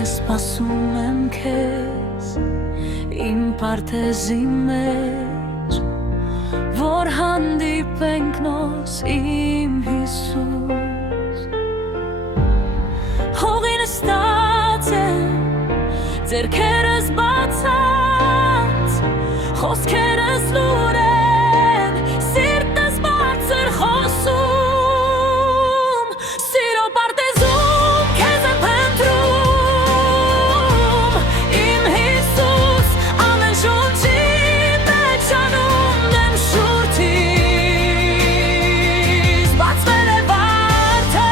Ես սպասում եմ քեզ իմ պարտեզի մեջ, որ հանդիպենք նոր իմ Հիսուս։ Հողի նստած եմ, ձեռքերս բացած, խոսքերս լուր են, սիրտս բարձր խոսում, սիրո պարտեզում քեզ եմ փնտրում, իմ Հիսուս, ամեն շունչի մեջ անում եմ շուրթիս, բացվել է վարդը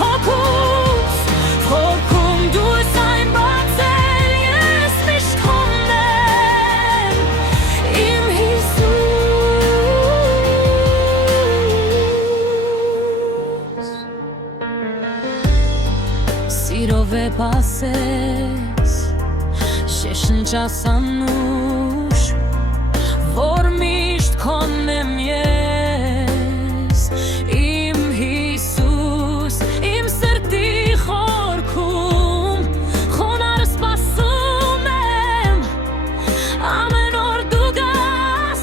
հոգուս, խորքում դուրս այն բացել ես միշտ քոնն եմ, իմ Հիսուս։ Սիրով է պասես, շեշնջաս անուշ, որ միշտ քոնն եմ ես, իմ Հիսուս, իմ սրտի խորքում, խոնարհ սպասում եմ, ամեն օր դու գաս,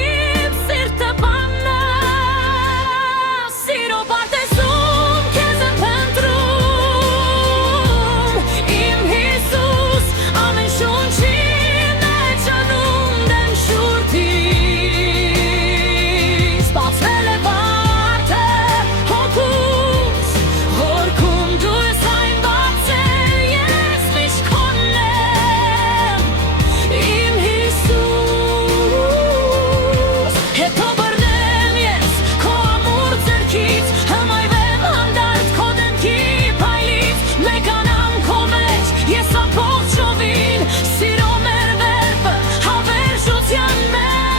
իմ սիրտը բանաս, սիրո պարտեզում քեզ եմ փնտրում, իմ Հիսուս, ամեն շունչի մեջ անում եմ շուրթիս, բացվել է վարդը հոգուս, խորքում դուրս այն բացել ես միշտ քոնն եմ, իմ Հիսուս։ Հետո բռնեմ ես քո ամուր ձեռքից, հմայվեմ հանդարտ քո դեմքի փայլից, մեկանամ քո մեջ ես ամբողջովին, սիրո մեր վերբը հավերժության մեջ,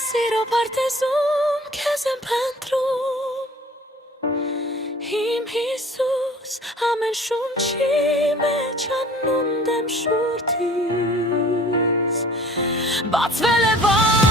սիրո պարտեզում քեզ եմ փնտրում, իմ Հիսուս, ամեն շունչի մեջ անում եմ շուրթիս, բացվել է վարդը